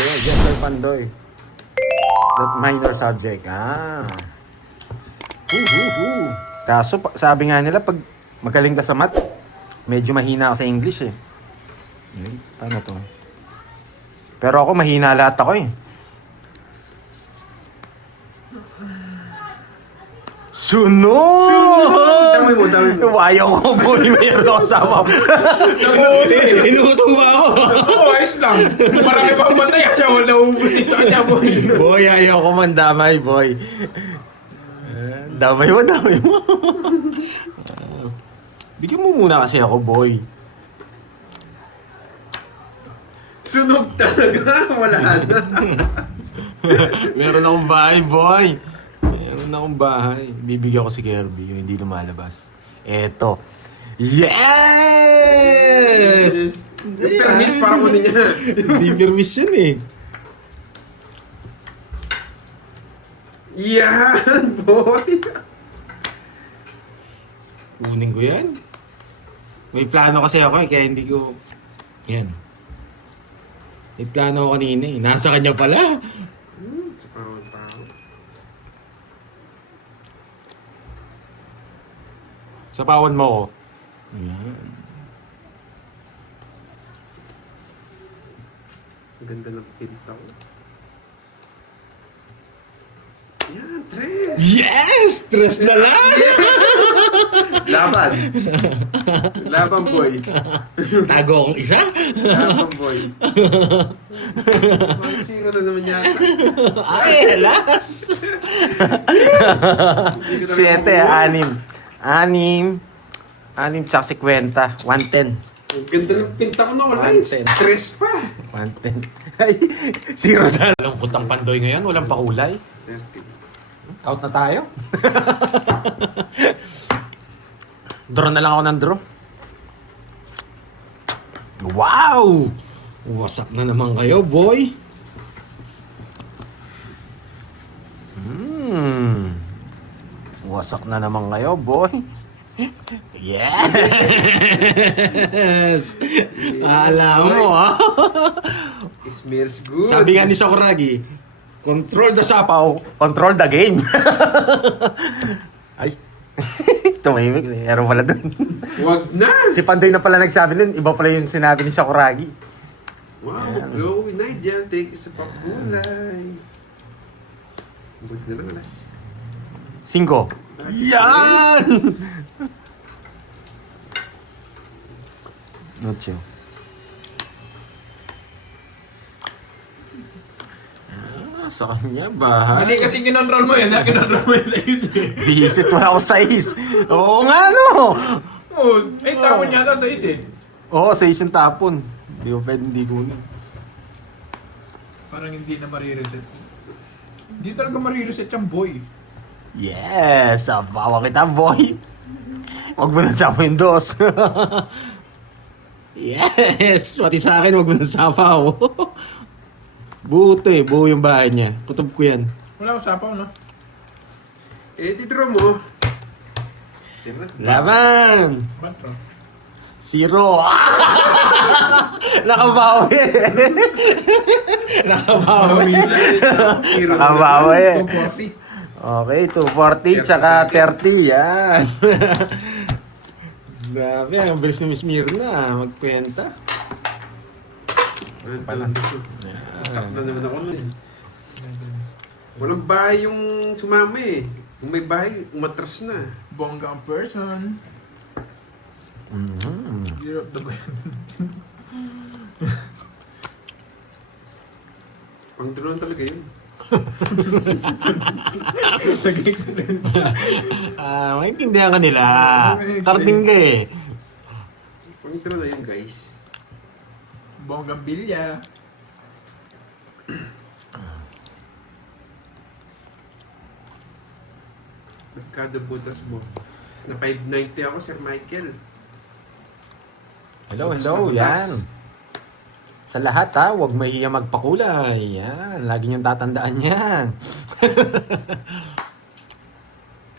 Yes, sir, Pandoy. That minor subject. Kaso, sabi nga nila, pag magaling ka sa math, medyo mahina ka sa English eh. Ano to? Pero ako, mahina lahat ako eh. Sunod! Dami mo. Ayaw ko, boy. Mayroon ako sa map. Inuutong ako. Oo, ayos lang. Marami pa umantay kasi wala uubos sa kanya, boy. Boy, ayaw ko man damay, boy. Damay mo. Bigyan mo muna kasi ako, boy. Sunog talaga. Wala na. Meron akong bahay, boy. Meron akong bahay. Bibigyan ko si Kirby yung hindi lumalabas. Eto. Yes! Yung permis para kunin niya. Hindi permis yun eh. Yan, boy. Kunin ko yan. May plano kasi ako eh, kaya hindi ko... Yan. May plano ako kanina eh. Nasa kanya pala. Sa pao. Sapawan mo ko. Yan. Ang ganda ng pinta ko. Yan, tres. Yes! Tres na lang! Laban, boy. Tago akong isa? Laban, boy. Bakit zero na naman yata? Ay, alas! Hindi ko na Siete, makuha. Anim tsaka si Kwenta. 110. Ang ganda ng pinta ko na wala. 110. Stress pa. 110. Ay, zero sa... Walang putang Pandoy ngayon, walang pakulay. 30. Out na tayo. Draw na lang ako ng draw. Wow! Wasak na naman kayo, boy. Wasak na naman kayo, boy. Yes! Alam mo, ha? It smells good. Sabi nga ni Sakuragi, control the sapaw, control the game. Ay. Tumahimik. Meron pala dun. Wag na! Si Pandoy na pala nagsabi nun, iba pala yung sinabi ni Sakuragi. Wow, go Nadia, take sa pakulay. Buti na lang alas. 5. Yan! Noche. Sa kanya, bahay. Hindi kasi kinontrol mo yan. Kinontrol mo yan sa isip. Visit, wala ako size. Oo nga, no? Oo, may tapon yata sa isip. Oo, size yung tapon. Hindi ko pwede hindi kunin. Parang hindi na marireset. Hindi talaga marireset yung boy. Yes! Abawa kita, boy! Huwag mo nang sapo yung dos. Yes! Pati sa akin, huwag mo nang sapaw. Buti, buo yung bahay niya. Kutob ko yan. Wala akong sapaw, no? Eh, tidraw mo. Laban! Bantro. 0! Nakabawi! Nakabawi! Nakabawi! 240. Okay, 240 tsaka 30. Yan. Grabe, ang bilis ni Miss Mirna. Magkwenta. Pala. Sakta naman ako nun. Walang bahay yung sumama eh. Kung may bahay, umatras na. Bongga ang person. Europe the boy. Pang drone talaga yun. Nag-excellent. Maintindihan ka nila. Karting ka eh. Pang drone na yun, guys. Bongga bilya. Nagkada butas mo. Na 590 ako, Sir Michael. Hello, yan. Sa lahat ha, huwag mahiya magpakulay. Yan, lagi niyong tatandaan yan.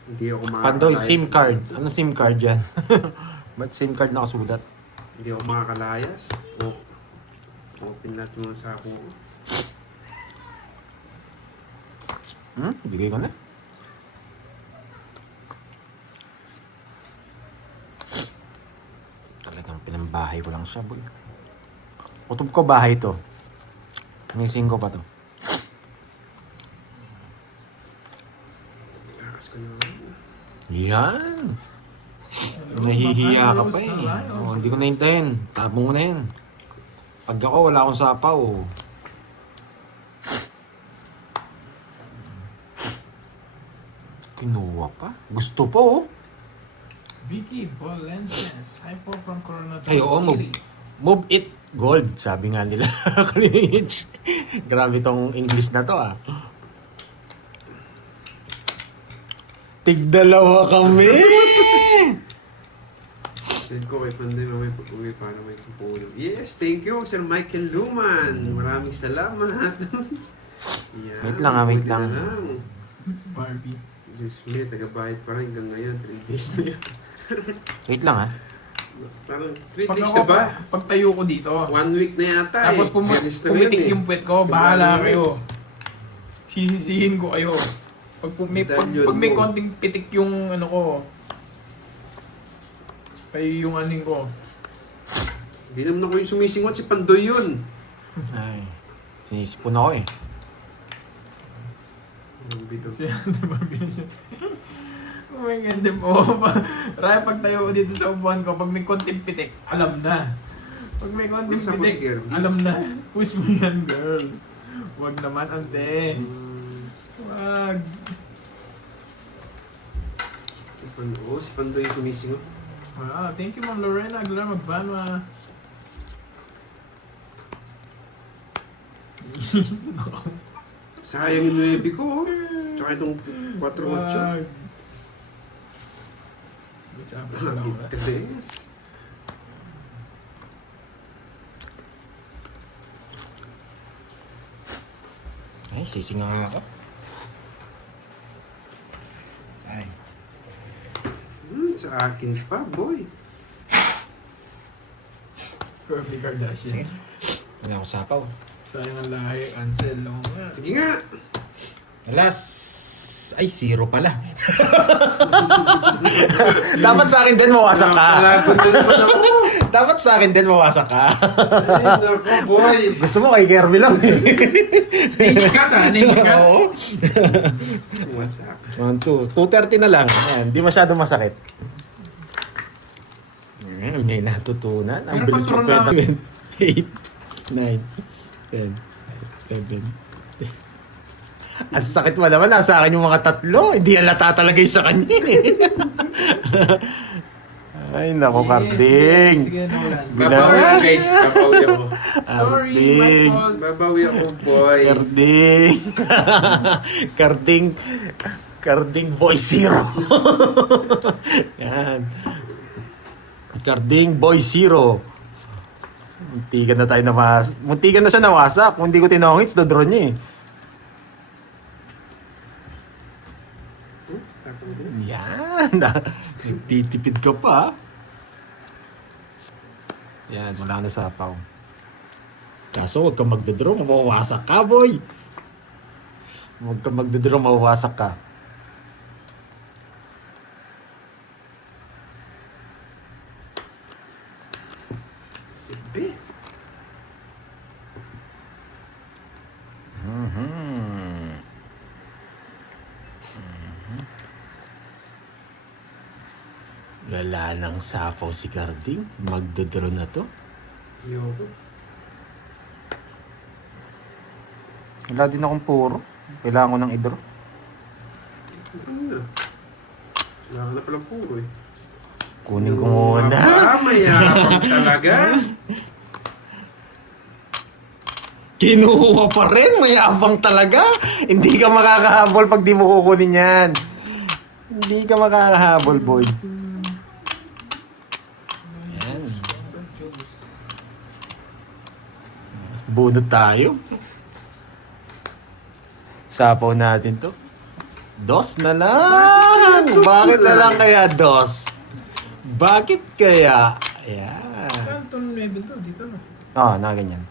Hindi ako makakalayas. Pandoy, SIM card. Ano SIM card yan? Ba't SIM card nakasulat? Hindi ako makakalayas. O, Open lahat ng mga sako ko. Bigay ko na. Talagang pinambahay ko lang siya, boy. Kutob ko bahay to. Missing ko pa to. Takas ko na. Yan. Nahihiya ka pa eh. Oh, hindi ko na hintayin. Tabong mo na yan. Pag ako, wala akong sapaw. Kinuha pa. Gusto po, oh. Vicky Bolenses. Hypo from Coronado Ay, oo, City. move it gold, sabi nga nila. Kalinich. Grabe tong English na to, ah. Tigdalawa kami! Send ko kay Panday mamay pag-uwi para may kumpulong. Yes, thank you, Sir Michael Luman. Maraming salamat. Yan, Wait lang, wait pwede lang. na lang. Si Barbie. Diyos me, taga-bayad pa rin hanggang ngayon. 3 days na yan. Wait lang, ah. Parang 3 Pag days ako, na ba? pag tayo ko dito, 1 week na yata tapos eh. Biyernes na ngayon pumitik eh. yung puwet ko, So, bahala Mondays. kayo. Sisisihin ko kayo. Pag may mo. konting pitik yung ano ko, ay yung aning ko. Hindi naman ako yung sumisingot, si Pandoy yun. Ay, sinisipon ako, eh. Ang bito. Siya, Barbie siya. Oh my God, di po. Raya pag tayo ko dito sa upuan ko, pag may konting pitik, alam na. Pag may konting Push ako si pitik, Kirby. alam na. Push mo yan, girl. Wag naman, ante. Wag. Si Pandoy yung sumisingot. Ah, thank you, Ma'am Lorena Aguilar Magbanwa. Sayang yung 9 ko. Oh. Tsaka itong 4-8. Wag. Sabi ko lang. Tres. Ay, sisingahan ako. Ay. Sa akin pa, boy. Kourtney Kardashian. Wala akong sapaw. Sayang ang lahi, Ansel. No? Sige nga. Alas, ay, 0 pala. Dapat sa akin din mawasak ka. Malapit na naman ako. Dapat sa akin din mawasak ka. Ay, nako, boy. Gusto mo kay Kirby lang. Ningkat ah, ningkat. Oo. Wasak. 1, 2. 2:30 na lang. Ayan, di masyado masakit. May natutunan. Ang Pero bilis patuloy magkwenta. lang. 8, 9, 10, 11. Ang sakit mo naman, nasa akin yung mga tatlo. Hindi halata talaga yung sa kanya. Ay, nako, Karding. Sige, Nolan. Babawi ako, guys. Babawi ako. Sorry, Karding. Michael. Babawi ako, boy. Karding. Karding. Karding Boy Zero. Yan. Karding Boy Zero. Muntikan na tayo muntikan na siya nawasak. Kung hindi ko tinongits, dodron niya eh. Yan. Nagtitipid ka pa. Yan, wala na sapaw. Kaso huwag kang magdodraw, mawawasak ka, boy. Huwag kang magdodraw, mawawasak ka. Sibe. Wala nang sapaw si Karding. Magdodraw na to. Yoko. Wala din akong puro. Kailangan ko ng i-draw. Ano na? Wala ka na palang puro eh. Kunin ko muna. Mayabang talaga. Kinuha pa rin. Mayabang talaga. Hindi ka makakahabol pag di mo kukunin yan. Hindi ka makakahabol, boy. Yan. Bunot tayo. Sapaw natin to. Dos na lang. Bakit na lang kaya dos? Bakit kaya? Ayan. Saan ito level to? Dito no? Oh, na ganyan.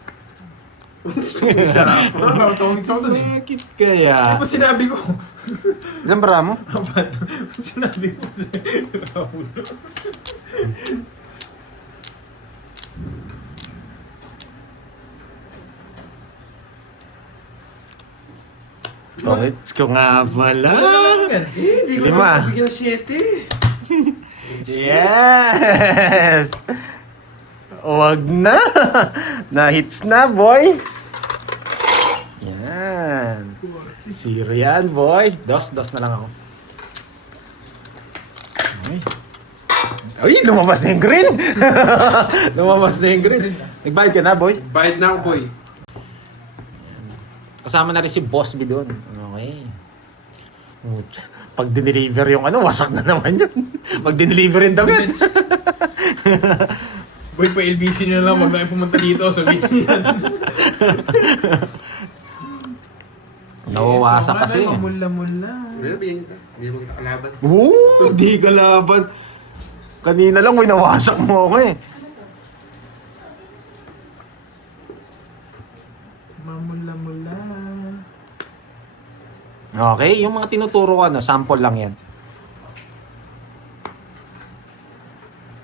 Isa. Ang tawagin sa dun eh. Bakit Ay, kaya? ba't sinabi ko? Ilan bara mo? Ba't sinabi ko si Raul? Bakit ko nga pala? Hindi ko Lima. na bigyan ng 7. Yes! Wag na! Na-hits na, boy! Yan. Zero yan, boy. Dos na lang ako. Ay, lumabas na yung green! Lumabas na yung green. Nagbayad ka na, boy? Bayad na ako, boy. Kasama na rin si Boss B doon. Okay. Pag dineliver yung ano, wasak na naman yun. Pag dineliver yung damit. Boy, pa LBC na lang, wag na kayo pumunta dito, sabihin niya. Nawawasak kasi. Mamula-mula. Ano, bigyan kita. Hindi mo kita kalaban. Oo, di ka laban. Kanina lang may nawasak mo ako eh. Mamula-mula. Okay, yung mga tinuturo ko, ano, sample lang yan.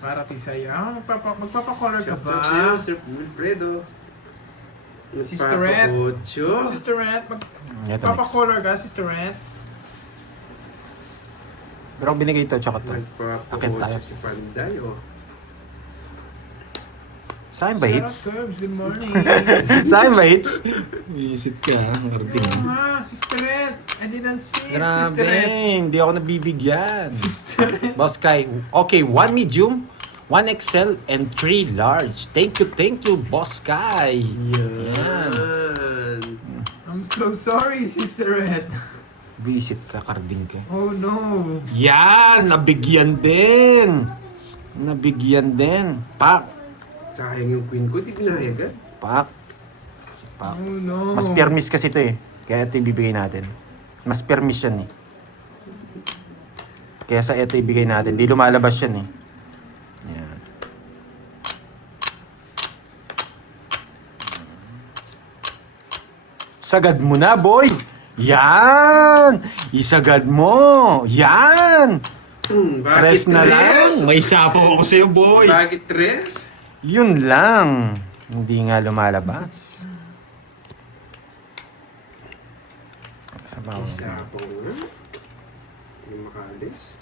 Para tisay. Magpapakolor ka Shout ba? out sa'yo, Sir Wilfredo. Sisterette. Nagpapakotso. Sister Rat, Ito, next. magpapakolor ka, Sister Rat? Pero ako binigay ito, tsaka ito. Akin tayo. Nagpapakotso si Panday, oh. Sa akin ba hits? Sarap, Curbs. Good morning. Sa akin ba hits? Isit ka, Martin. Ah, Sister Rat. I didn't see it, Grabe, Sister Rat. hindi ako nabibigyan. Sister Rat. Boss Kai, okay, 1 medium, 1 XL, and 3 large. Thank you, Boss Kai. Yan. Yan. I'm so sorry, Sister Rat. Visit ka, karding ka. Oh no. Yan, nabigyan din. Nabigyan din. Pak, Sayang yung queen ko, di pinayagan. pak, pak. Oh no. Mas permis kasi ito eh. Kaya ito ibibigay natin. Mas permis yan eh. Kaya sa ito ibigay natin. Di lumalabas yan eh. Yan. Sagad mo na, boy! Yan! Isagad mo! Yan! Bakit Press na tres? lang. May sapo ako sa'yo, boy. Bakit tres? Yun lang. Hindi nga lumalabas. Sa bawang. Isa po nga. Hindi makalis.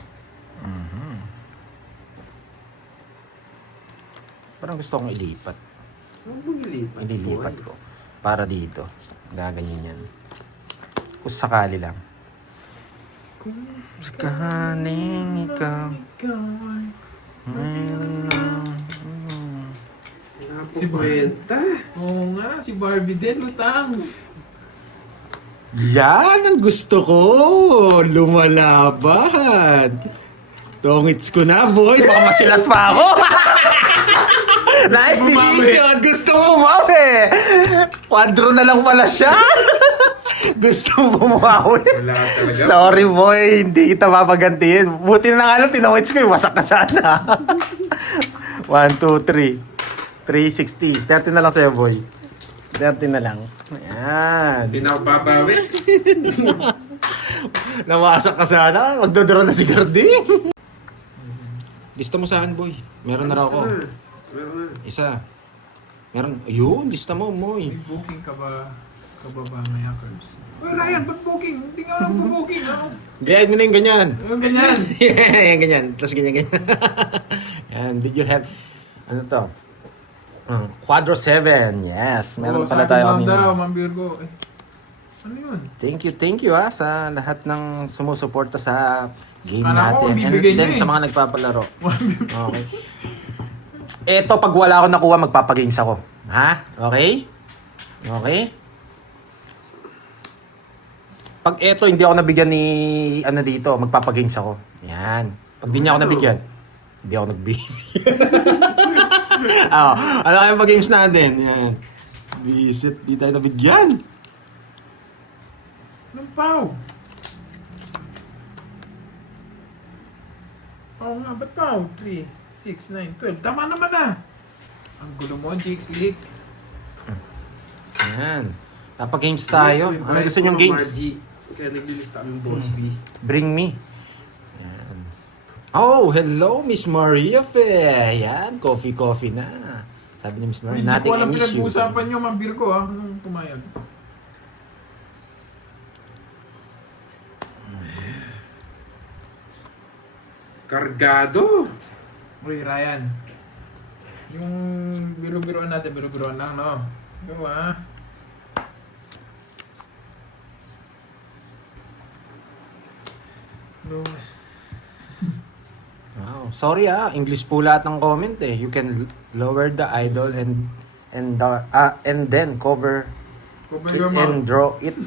Parang gusto kong ilipat. Huwag mong ilipat. Ililipat boy. ko. Para dito. Gaganyan yan. Kung sakali lang. Sakaling ikaw. Si Kwenta. Oo nga, si Barbie din, lutang. Yan ang gusto ko. Lumalaban. Tongits ko na, boy. Baka masilat pa ako. Nice decision. Gusto mo bumawi. Quadro na lang pala siya. Gusto mo bumawi. Wala talaga. Sorry, boy. Hindi kita papagantiin. Buti na nga lang, tinawits ko. Wasak ka sana. 1, 2, 3. 360. 30 na lang sa'yo, boy. 30 na lang. Ayan. Hindi na ako babawi. Nawasak ka sana. Magdodoro na si Garding. Lista mo sa akin, boy. Meron na raw ako. Meron na. Isa. Meron. Ayun, lista mo, moy. May booking ka ba? Kababa may hackers. Uy, Ryan, ba't booking? Hindi nga lang booking, ako. Gayad mo na yung ganyan. Yung ganyan. Yan, ganyan. Tapos ganyan. Yan, did you have... Ano to? Quadro 7. Yes, meron pala tayo kanina. kanina. Ma'am Virgo. Eh, ano yun? Thank you sa lahat ng sumusuporta sa game Kala ko, natin. And bibigyan then niyo sa eh. mga nagpapalaro. Okay. Eto, pag wala ako nakuha, magpapagames ako. Ha? Okay? Okay? Pag eto, hindi ako nabigyan ni ano dito, magpapagames ako. Yan. Pag di niya ako nabigyan, hindi ako nagbigay. Ano kayong pag-games natin? Yan. Visit, di tayo nabigyan. Anong pau? Pau nga, ba't pau? 3, 6, 9, 12. Tama naman na. Ang gulo mo, Jix Leak. Yan. Napag-games tayo. Yes, may Ano prize gusto po nyong ng games? Margie. Kaya naglilista kami ng Boss B. Bring me. Yan. Oh, hello, Miss Maria Fe. Yan, coffee na. Sabi ni Miss Maria, Hindi nothing ko alam an issue. pinag-uusapan nyo, Ma'am Virgo ha. Nung pumayag. Kargado! Uy, Ryan. Yung biro-biroan natin, biro-biroan lang, no? Ikaw ha. Lowest. Wow. Sorry English po lahat ng comment eh. You can lower the idol and then cover Cover it your and mouth. draw it.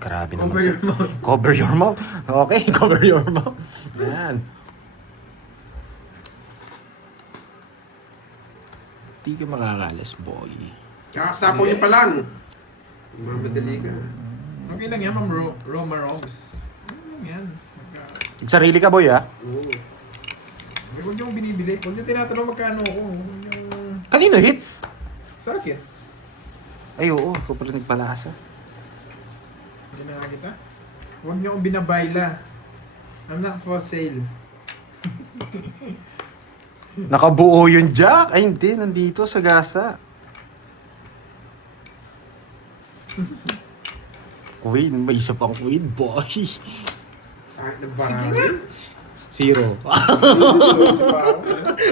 Grabe naman. Cover your mouth. Cover your mouth. Okay, cover your mouth. Yan. Di ka makakalas, boy. Kakasapaw niyo pa lang. Mamadali ka. Okay lang yan, Ma'am Roma Rose. Okay lang yan. Sarili ka, boy, Oo. Huwag niyong binibili. Huwag niyo tinatanong magkano ako. Huwag niyong... Kanino hits? Sa akin. Ay, oo. Ikaw pala nagpalasa. Hindi na kita. Huwag niyo akong binabayla. I'm not for sale. Nakabuo yung Jack. Ay, hindi. Nandito sa gasa. Queen. May isa pang queen, boy. Kahit na Sige nga. Zero.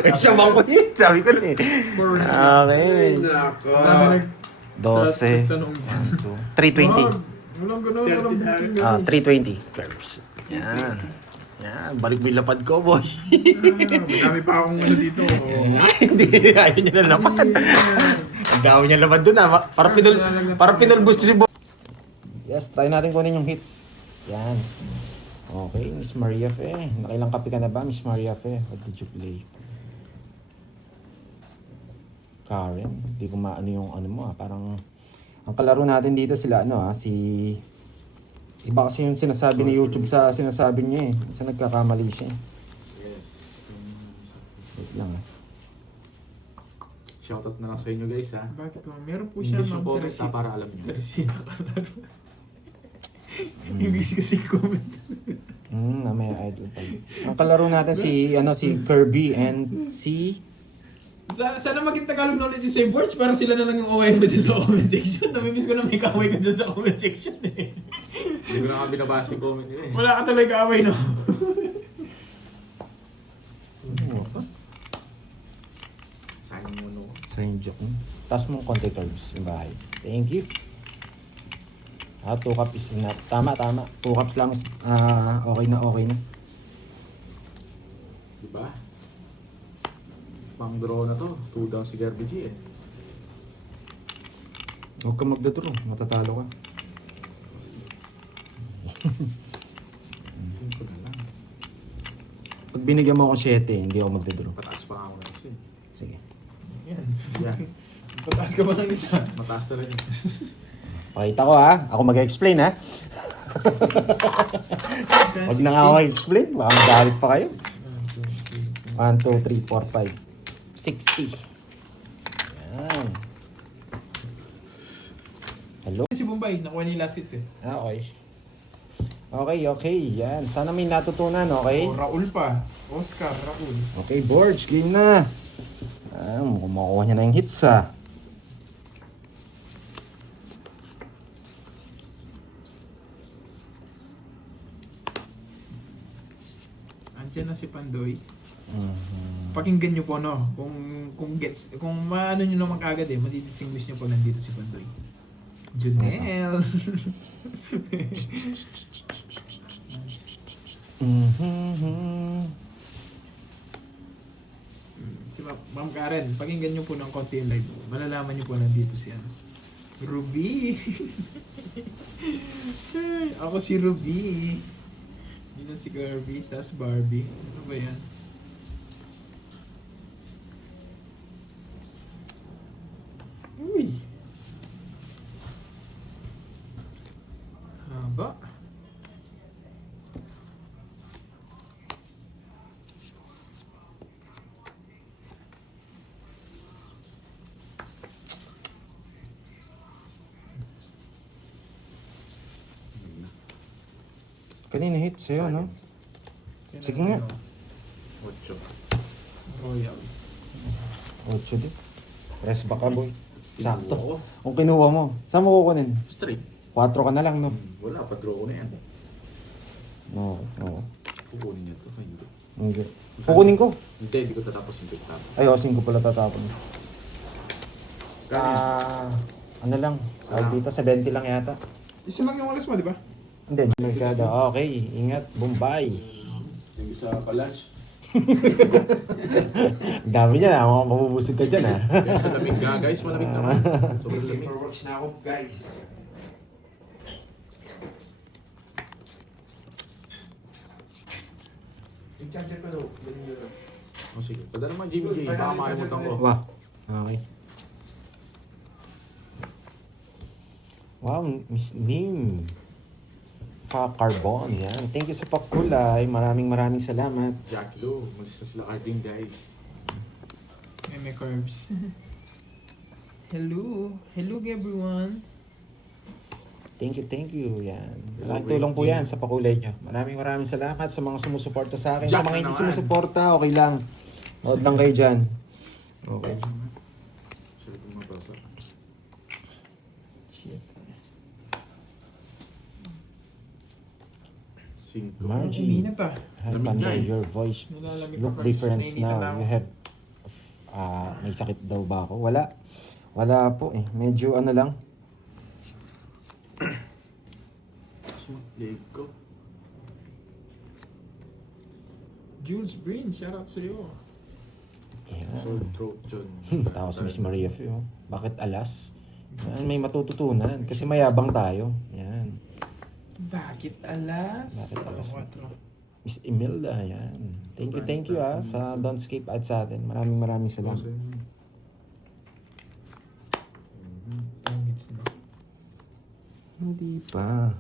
May isa pang queen. Sabi ko na eh. Okay. Ay, nako. Dami nag... 12. Tanong dyan. 320. Walang ganun. Walang booking Ah, guys. 320 curves. Yan. Yan. Balik mo yung lapad ko, boy. Madami pa akong ano dito. Hindi. Ayaw niya na lapad. Ang gawin niya lapad doon Para pinulbos niya si boy. Yes, try natin kunin yung hits. Yan. Okay, Miss Maria Fe. Nakailang kape ka na ba, Miss Maria Fe? What did you play? Karen, hindi ko maano yung ano mo parang ang kalaro natin dito sila si iba kasi yung sinasabi ni YouTube sa sinasabi niya Isa nagkakamali siya. Yes. Wait lang Shoutout na lang sa inyo guys ha. Bakit mo? Meron po siya English yung Ma'am comment ha, para alam nyo. Teresina kalaro. English kasi comment. May idol pa. Ang kalaro natin si Kirby and si Sana maging Tagalog knowledge yung same words para sila na lang yung awayan mo dyan sa comment section. Namimiss ko na may kaaway ka dyan sa comment section eh. Hindi ko na nga binabasa yung comment nila eh. Wala ka tuloy kaaway no? Sayang mo ano. sa yung joke mo. Taas mong konti curves yung bahay. Thank you. 2 cups is enough. Tama. 2 cups lang is okay na. Diba? Pang draw na to. 2 down si Garby G eh. Huwag ka magdadraw. Matatalo ka. Simple na lang. Pag binigyan mo ako 7, hindi ako magdadraw. Pataas pa ako na kasi. Sige. Yan. Yeah. Pataas ka ba ng isa? Mataas na rin. Pakita ko ako mag-explain Huwag na nga ako mag-explain. Baka magalit pa kayo. 1, 2, 3, 4, 5. 60. Yan. Hello? Si Bombay, nakuha niya yung last hits eh. Okay. Yan. Sana may natutunan, okay? O, Raul pa. Oscar, Raul. Okay, boards. Game na. Mukhang makuha niya na yung hits, Andiyan na si Pandoy. Mhm. Pakinggan nyo po no, kung maano nyo naman kagad madidistinguish nyo po nandito si Pandoy. Junel! Mhm. Si Ma'am Karen, pakinggan nyo po ng konti yung live. Malalaman nyo po nandito si Ruby! Ay, ako si Ruby! Hindi na si Kirby, sas Barbie. Ano ba yan? Uy! Haba. Kanina hit sa'yo, no? Sige nga. 8. Royals. 8 din. Press back ka, boy. Sakto. Kinuha ko. Kung kinuha mo, saan mo kukunin? Straight. 4 ka na lang, no? Wala, pa-draw ko na yan. No, no. Kukunin niya to. Hindi. Hindi. Kukunin ko. Hindi ko tatapos yung tapos. Ay, 5 pala tatapon. Ano lang? Dito, 70 lang yata. Isa lang yung oras mo, di ba? Hindi, Mercado. Okay, ingat. Bombay. Yung sa collage. Ang dami niya, mga mabubusog ka dyan, ha? Malamig nga guys, malamig naman. Sobrang lamig. Paperworks na ako, guys. Yung charger ko daw. Galing nyo lang. Oh, sige. Padala mo Jimmy J. Baka makalimutan ko. Wow. Okay. Wow, Miss Nim. Carbon, yan. Thank you sa pakulay. Maraming salamat. Jackie Lou. Malis na sila carding guys. May curves. Hello. Hello everyone. Thank you. Yan. Malaking tulong po yan sa pakulay nyo. Maraming salamat sa mga sumusuporta sa akin. Sa mga hindi sumusuporta, okay lang. Nood lang kayo dyan. Okay. Sabi ko mga basa. Shit. 5. Margie, Kanina pa. help Lamig na under eh. your voice. Nilalamig Look pa, different Francis. now. Nainita na ako. You have, may sakit daw ba ako? Wala po eh. Medyo ano lang. Leg ko. Jules Breen, shoutout sa'yo. Yeah. Sore throat dyan. Tapos si Miss Maria Fio. Bakit alas? Yan, may matututunan. Kasi mayabang tayo. Yan. Bakit alas? Bakit alas? Quatro. Miss Imelda, yan. Thank you sa Don't Skip Ads sa atin. Maraming salamat. Tungits na. Hindi pa.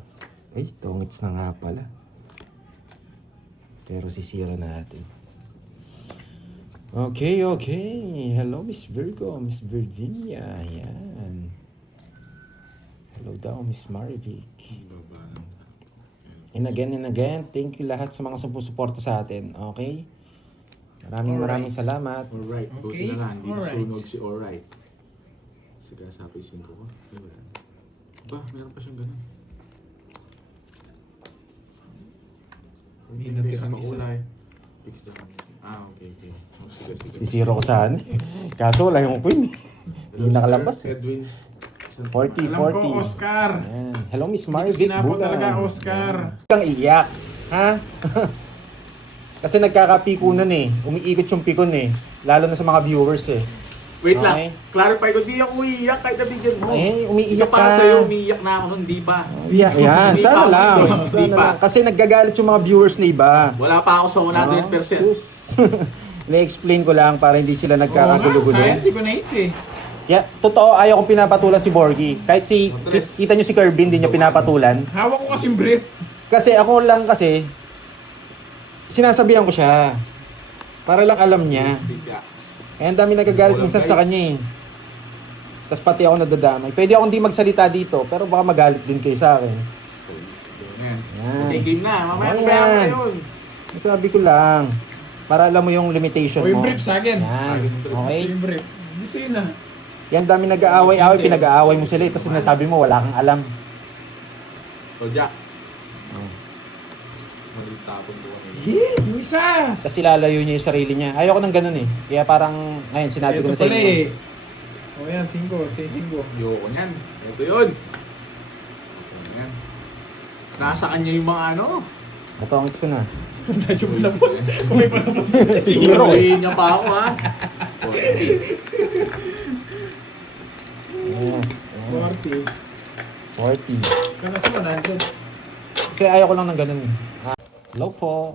Ay, tongits na nga pala. Pero sisira natin. Okay. Hello, Miss Virgo, Miss Virginia. Yan. Hello daw, Miss Marivic. And again, thank you lahat sa mga sumusuporta sa atin. Okay? Maraming salamat. Alright, Okay, buti na lang. Hindi alright. nasunog si alright. Sige, sabi 5 ko. Ay, wala. Ba, meron pa siyang ganun. Hindi Hindi natira sa ang isa. makulay. Fix down. Okay. Oh, sige. Sisiro ko saan. Kaso wala yung queen. Hindi nakalabas eh. Edwin. 40. Alam ko, Oscar. Yan. Hello, Miss Hindi ko Marivic. sinapo Bulan. talaga, Oscar. Kang iyak. Ha? Kasi nagkakapikunan eh. Umiikot yung pikon eh. Lalo na sa mga viewers eh. Wait Okay. lang. Clarify ko, di ako umiiyak kahit nabigyan mo. Eh, umiiyak Ikaw para ka. sa'yo, umiiyak na ako nun, di ba? Yeah, yan. Hindi Sana pa, lang. hindi Sana pa. lang. Kasi naggagalit yung mga viewers na iba. Wala pa ako sa 100%. Sus. Na-explain ko lang para hindi sila Oo nga, nagkakagulo-gulo. sayang, di ko na-hits eh. Yeah, totoo, ayaw kong pinapatulan si Borgie. Kahit kita nyo si Kirby, hindi niya pinapatulan. Hawak ko kasing brief. Kasi ako lang kasi, sinasabihan ko siya. Para lang alam niya. Kaya ang dami nagagalit minsan sa kanya eh. Tapos pati ako nadadamay. Pwede akong di magsalita dito, pero baka magalit din kayo sa akin. Yan. Okay, game na. Mamaya Ayan. kaya mo yun. Sabi ko lang, para alam mo yung limitation O yung mo. brief sa akin. Yan. Okay? Yung brief. Hindi sa'yo na. Yan dami nag-aaway-aaway, pinag-aaway mo sila eh. Tapos sinasabi mo, wala kang alam. O, Jack. Malitapon ko. Yung isa! Kasi lalayo niya yung sarili niya. Ayoko nang ganun eh. Kaya parang, ngayon, sinabi ko Ito na sa pala inyo. eh. O yan, 5. Say 5. Ayoko niyan. Ito yun. Ayan. Nasa kanya yung mga ano. Natongits ko na. Medyo malapot. Kung may palapot Si Zero eh. Siguraduhin niya pa ako ha. Yes. 40. 40. Kasi 100. Kasi ayoko lang ng ganun eh. Hello po.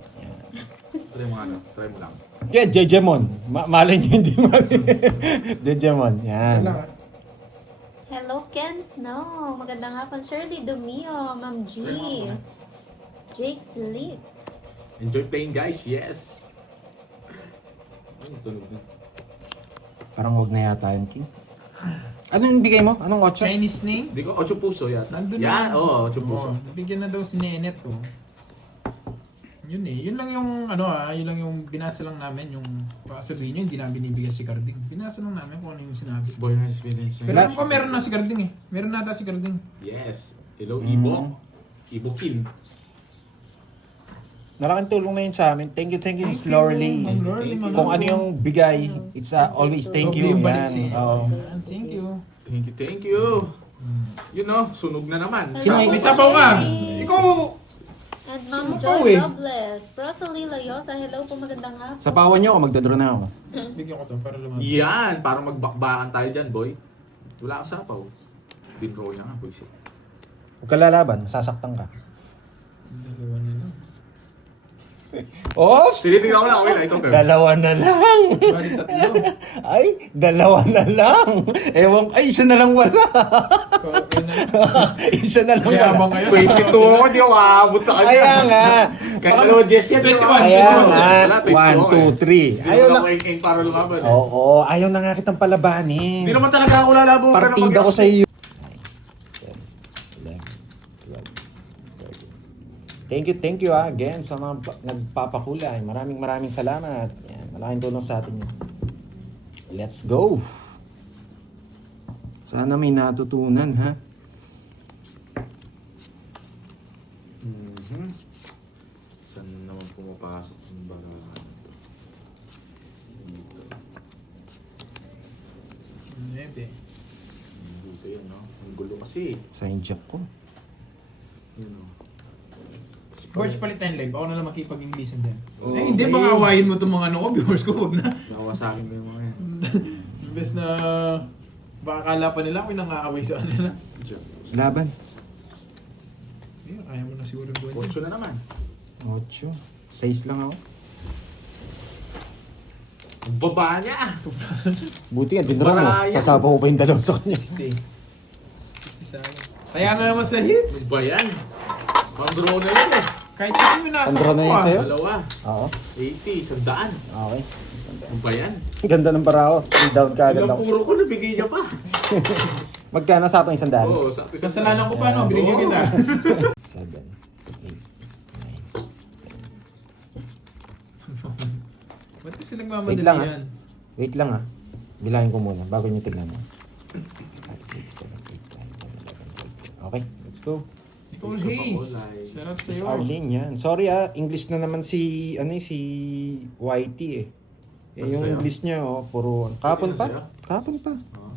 Try mo ano. Try mo lang. Yeah, Jejemon. Malay niyo hindi mali. Jejemon. Yan. Wala ka. Hello, Ken Snow. Magandang hapon, Shirley Dumio, Ma'am G. Jake Sleep. Enjoy playing guys. Yes. Ay, tunog na. Parang wag na yata yun, King. Anong bigay mo? Anong 8? Chinese name? Hindi ko, 8 puso yata. Nandun Yan, na. oo, 8 puso. Bigyan na daw si Nenet oh. Yun eh. Yun lang yung yun lang yung binasa lang namin yung baka sabihin nyo, hindi namin binibigyan si Carding. Binasa lang namin kung ano yung sinabi. Boy has finished. Pero alam ko meron na si Carding eh. Meron nata si Carding. Yes. Hello, Ibo. Ibokin. Malaking tulong na yun sa amin. Thank you, Miss Lorly. Ma'am Lorly, Ma'am Kung ano Lorly. yung bigay, it's always thank you. Doble yung balik Yan. si- Oo. Thank you. Thank you. You know, sunog na naman. Sino May may- sabaw ka. Ikaw! And Ma'am Sino Joy pa, eh? Robles. Rosalie Layosa, hello po, magandang hapon. Sa pawan nyo ako, magdodro na ako. Bigyan ko to para lumabas. Yan, para magbakbakan tayo dyan, boy. Wala ka sapaw. Binroll na nga, boy. Huwag ka lalaban, masasaktan ka. Dalawa na lang. Oops! Sinitignan ko lang, okay na, ito, Kev. Dalawa na lang! Bali tatlo. Ay, dalawa na lang! Ewan, ay, isa na lang wala! Yun na. Isa na lang Mayabang wala. kayo. 22 ako, di ako aabot sa kanya. Kaya nga! Kahit ano, Jess yan, di ba? 21. Kaya nga! Wala, 22 1, 2, 3. Ayaw Ayaw na... na ko para lumaban. eh. Oo, ayaw na nga kitang palabanin. Hindi naman talaga ako lalabo. Partida ko sa iyo. Thank you again sa mga nagpapakulay. Maraming salamat. Yan, malaking tulong sa atin yun. Let's go! Sana may natutunan, ha? Mhm. Saan naman pumapasok yung barahan? Dito. Nebe. Dito yan, no? Ang gulo kasi. Sa inject ko. Yun, no? George, palit tayo live. Ako na lang makipag-Inglesan din. Oh, Eh, hindi okay. baka awayin mo itong mga viewers ko. Huwag na. Nakuha sa akin mo yung mga yan. Imbes na baka akala pa nila ako yung nangaaway sa kanila. Laban. Eh, kaya mo na siguro buwan. 8 na naman. 8. 6 lang ako. Ang baba niya! Buti nga, dinro mo. Barayan. Sasaba ko pa yung dalawa sa kanya. Stay. Kaya nga naman sa hits. Ano ba yan? Ang draw na yun eh. Kahit ito yung nasa Andro na ko yun sa'yo? Dalawa. Oo. 80, 100. Okay. Ano ba yan? Ganda ng barako. Down ka agad Ilang ako. puro ko nabigay niya pa. Magkano sa ating 100? Oo, sa akin. Kasalanan ko pa, no? Binigyan kita. 7, 8, 9. Ba't kasi Wait nagmamadali lang, yan? Wait lang ah. Bilangin ko muna bago nyo tignan mo. 5, 6, 7, 8, 9, 10, 11, 12. Okay, let's go. Nicole Hayes. Sarap Sis sa'yo. Arlene yan. Sorry ah, English na naman si YT eh. Ano Yung sa'yo? English niya oh, puro kapon Ano pa. sa'yo? Kapon pa. Oo.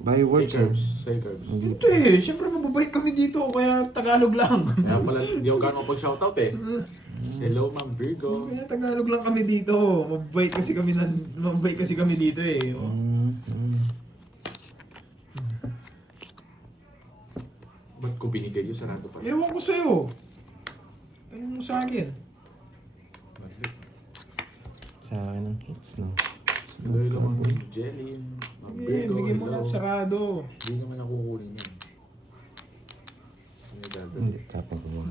By words. Say curbs. Say curbs. Hindi. Ito eh, syempre mababait kami dito, kaya Tagalog lang. Kaya pala, hindi ako gano'n pag-shoutout eh. Hello, Ma'am Virgo. Kaya Tagalog lang kami dito. Mababait kasi kami dito eh. Oh. Ba't ko binigay yung sarado pa? Ewan ko sa'yo. Ayun mo sa akin. Sa akin ng hits no. Hello, hello, Ma'am Jelly. Ma'am Sige, Virgo, bigyan mo hello. lang sarado. Hindi naman ako kukunin yan. Ano yung sabi? Hindi, tapon ko muna.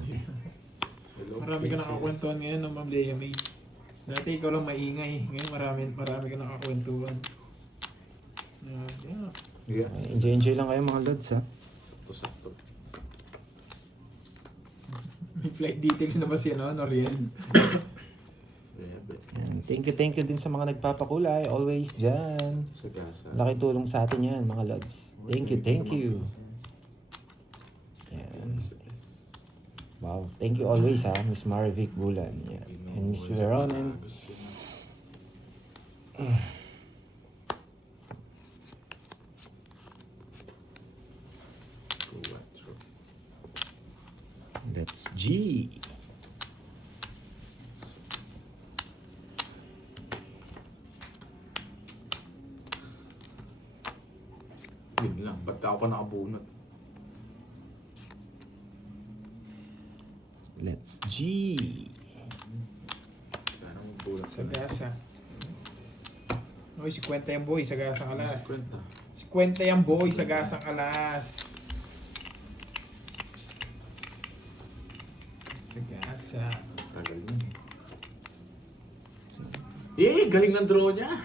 Hello, Marami ka princess. nakakwentuhan ngayon ng Ma'am Lea May. Dati ikaw lang maingay. Ngayon marami ka nakakwentuhan. Yeah. Yeah. Enjoy lang kayo mga lods ha. Sakto-sakto. May flight details na ba siya, no? Noriel? Yeah, bet. Yan. Thank you din sa mga nagpapakulay. Always dyan. Sa gasa. Laki tulong sa atin yan mga lods. Thank you. Yan. Wow. Thank you always ha, Miss Marivic Bulan. Yan. And Miss Veronin. Let's G. Yun lang. Ba't ako pa nakabunot? Let's G. Sana magbunot Sa gasa. Oy, si Kwenta yung boy sa gasang alas. Kwenta. Si Kwenta yung boy sa gasang alas. Sa gasa. Tagal yun. Galing ng draw niya.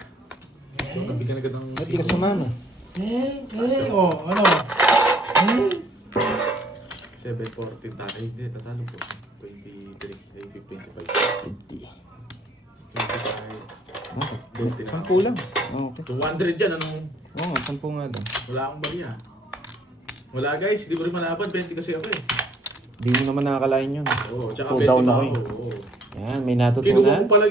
Yung kabi ka na agad ng... Ba't di ka sumama? Oh, ano? 7-14 tayo. Hindi, tatalo po. 23. Ay, 25. 50. 25. 10 lang. Oh, okay. 200 yan, anong... Oo nga, 10 nga lang. Wala akong bariya. Wala guys, di ko rin malaban. 20 kasi ako eh. Di mo naman nakakalain yun. Oo, tsaka Full 20 down pa ako ako. eh. Oo. Yan, may Kinuha natutunan. ko pala